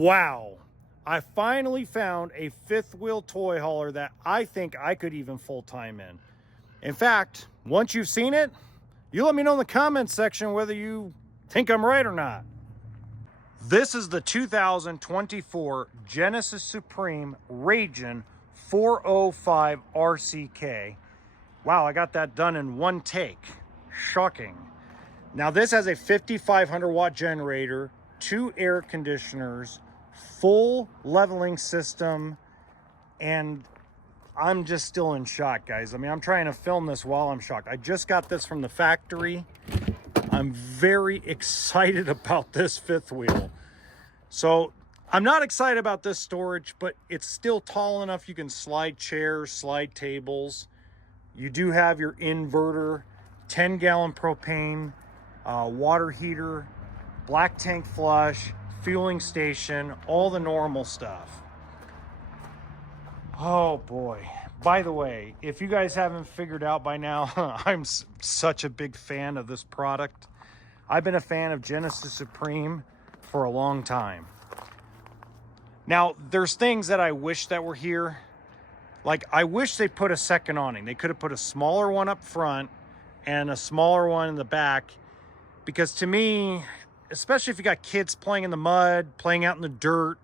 Wow, I finally found a fifth wheel toy hauler that I think I could even full-time in. In fact, once you've seen it, you let me know in the comments section whether you think I'm right or not. This is the 2024 Genesis Supreme Ragen 405 RCK. Wow, I got that done in one take. Shocking. Now this has a 5,500 watt generator, 2 air conditioners, full leveling system, and I'm just still in shock, guys. I mean, I'm trying to film this while I'm shocked. I just got this from the factory. I'm very excited about this fifth wheel. So I'm not excited about this storage, but it's still tall enough you can slide chairs, slide tables. You do have your inverter, 10-gallon propane, water heater, black tank flush, fueling station, all the normal stuff. Oh boy. By the way, if you guys haven't figured out by now, I'm such a big fan of this product. I've been a fan of Genesis Supreme for a long time. Now, there's things that I wish that were here. Like, I wish they put a second awning. They could have put a smaller one up front and a smaller one in the back. Because to me, especially if you got kids playing in the mud, playing out in the dirt,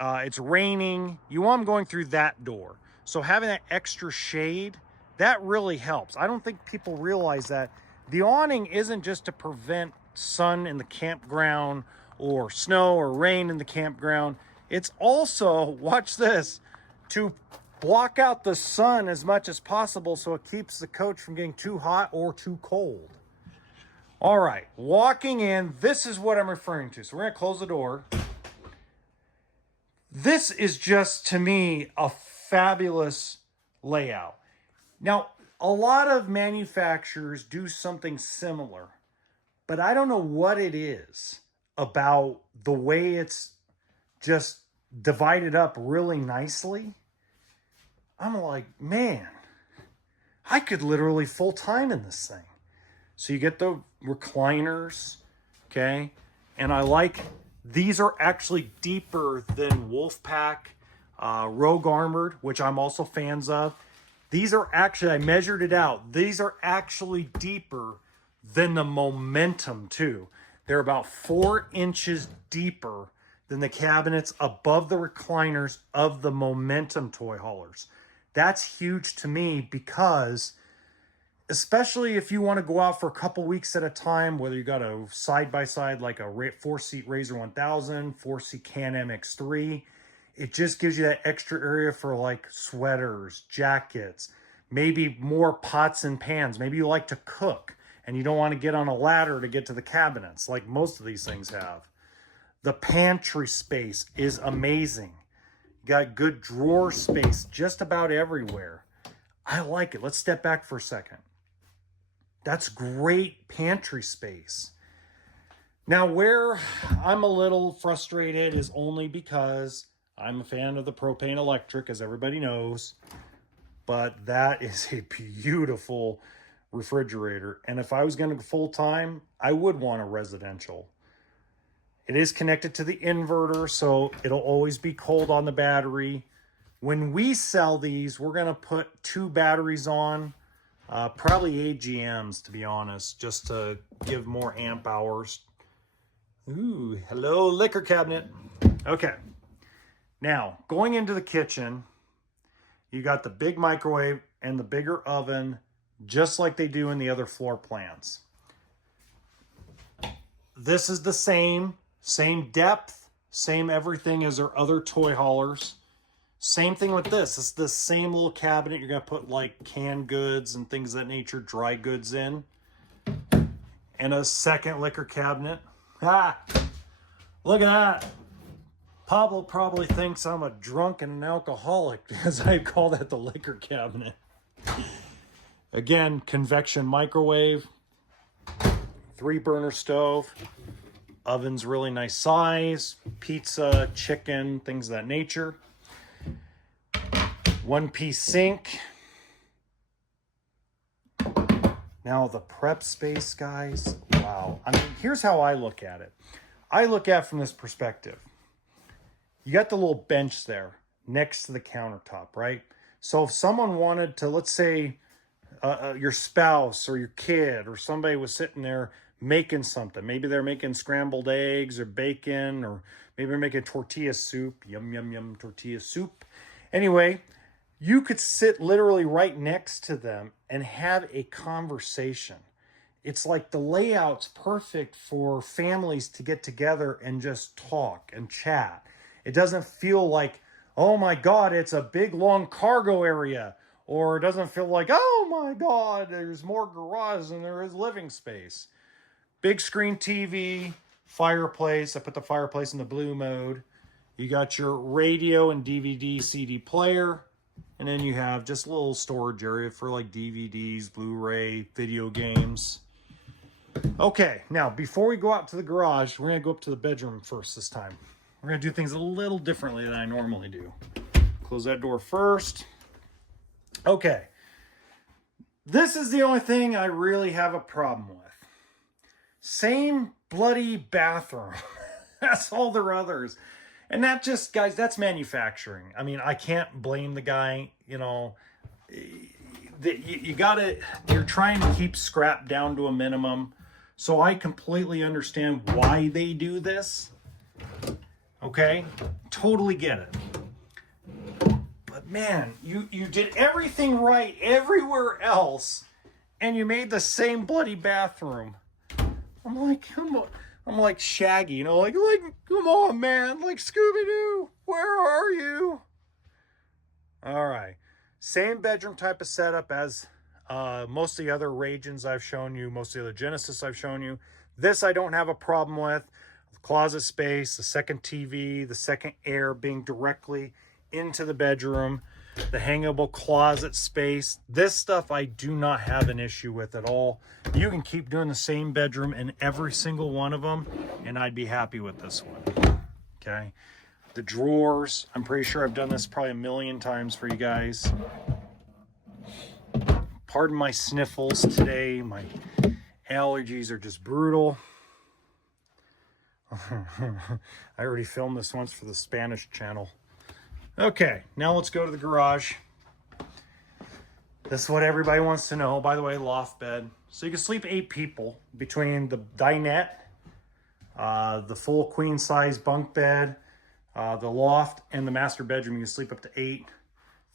it's raining, you want them going through that door. So having that extra shade, that really helps. I don't think people realize that. The awning isn't just to prevent sun in the campground or snow or rain in the campground. It's also, watch this, to block out the sun as much as possible so it keeps the coach from getting too hot or too cold. All right, walking in, this is what I'm referring to. So we're gonna close the door. This is just, to me, a fabulous layout. Now, a lot of manufacturers do something similar, but I don't know what it is about the way it's just divided up really nicely. I'm like, man, I could literally full time in this thing. So you get the recliners, okay? And I like, these are actually deeper than Wolfpack, Rogue Armored, which I'm also fans of. These are actually, I measured it out, these are actually deeper than the Momentum too. They're about 4 inches deeper than the cabinets above the recliners of the Momentum toy haulers. That's huge to me because, especially if you want to go out for a couple weeks at a time, whether you got a side-by-side like a 4-seat RZR 1000, 4-seat CanAm X3, it just gives you that extra area for like sweaters, jackets, maybe more pots and pans. Maybe you like to cook and you don't want to get on a ladder to get to the cabinets like most of these things have. The pantry space is amazing. You got good drawer space just about everywhere. I like it. Let's step back for a second. That's great pantry space. Now, where I'm a little frustrated is only because I'm a fan of the propane electric, as everybody knows, but that is a beautiful refrigerator. And if I was going to go full time, I would want a residential. It is connected to the inverter, so it'll always be cold on the battery. When we sell these, we're going to put 2 batteries on, probably AGMs, to be honest, just to give more amp hours. Ooh, hello, liquor cabinet. Okay. Now, going into the kitchen, you got the big microwave and the bigger oven, just like they do in the other floor plans. This is the same depth, same everything as our other toy haulers. Same thing with this. It's the same little cabinet. You're going to put like canned goods and things of that nature, dry goods in. And a second liquor cabinet. Ah, look at that. Pablo probably thinks I'm a drunk and an alcoholic because I call that the liquor cabinet. Again, convection microwave, 3-burner stove, oven's really nice size, pizza, chicken, things of that nature. 1-piece sink. Now the prep space, guys, wow. I mean, here's how I look at it. I look at it from this perspective. you got the little bench there next to the countertop, right? So if someone wanted to, let's say your spouse or your kid or somebody was sitting there making something. Maybe they're making scrambled eggs or bacon, or maybe they're making tortilla soup. Yum, yum, yum, tortilla soup. Anyway, you could sit literally right next to them and have a conversation. It's like the layout's perfect for families to get together and just talk and chat. It doesn't feel like, oh my God, it's a big long cargo area. Or it doesn't feel like, oh my God, there's more garage than there is living space. Big screen TV, fireplace. I put the fireplace in the blue mode. You got your radio and DVD, CD player. And then you have just a little storage area for like DVDs, Blu-ray, video games. Okay, now before we go out to the garage, we're going to go up to the bedroom first this time. We're going to do things a little differently than I normally do. Close that door first. Okay, this is the only thing I really have a problem with. Same bloody bathroom. That's all their others. And that just, guys, that's manufacturing. I mean, I can't blame the guy, you know. You gotta, you're trying to keep scrap down to a minimum. So I completely understand why they do this. Okay, totally get it. But man, you did everything right everywhere else, and you made the same bloody bathroom. I'm like, I'm like Shaggy, you know, like, come on, man, like Scooby-Doo, where are you? All right, same bedroom type of setup as most of the other Ragens I've shown you, most of the other Genesis I've shown you. This I don't have a problem with. Closet space, the second TV, the second air being directly into the bedroom, the hangable closet space. This stuff I do not have an issue with at all. You can keep doing the same bedroom in every single one of them, and I'd be happy with this one. Okay. The drawers, I'm pretty sure I've done this probably a million times for you guys. Pardon my sniffles today. My allergies are just brutal. I already filmed this once for the Spanish channel. Okay, now let's go to the garage. This is what everybody wants to know. By the way, loft bed. So you can sleep 8 people between the dinette, the full queen size bunk bed, the loft, and the master bedroom. You can sleep up to 8.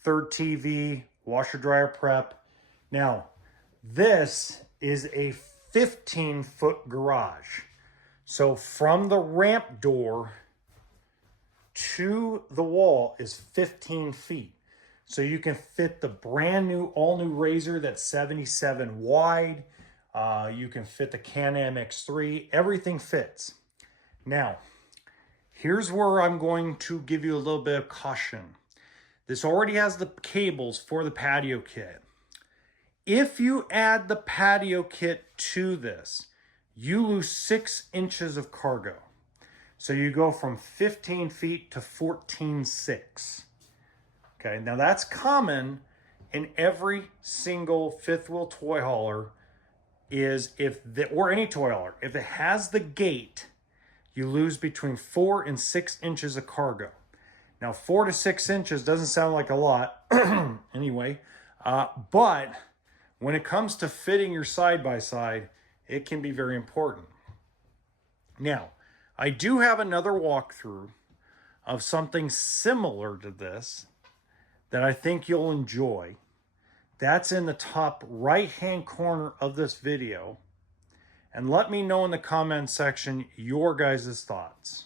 Third TV, washer dryer prep. Now, this is a 15-foot garage. So from the ramp door to the wall is 15 feet. So you can fit the brand new, all new RZR that's 77 wide. You can fit the CanAm X3. Everything fits. Now, here's where I'm going to give you a little bit of caution. This already has the cables for the patio kit. If you add the patio kit to this, you lose 6 inches of cargo. So you go from 15 feet to 14.6. Okay, now that's common in every single fifth wheel toy hauler, is or any toy hauler. If it has the gate, you lose between 4 and 6 inches of cargo. Now 4 to 6 inches doesn't sound like a lot anyway, but when it comes to fitting your side-by-side, it can be very important. Now, I do have another walkthrough of something similar to this that I think you'll enjoy. That's in the top right-hand corner of this video. And let me know in the comment section your guys' thoughts.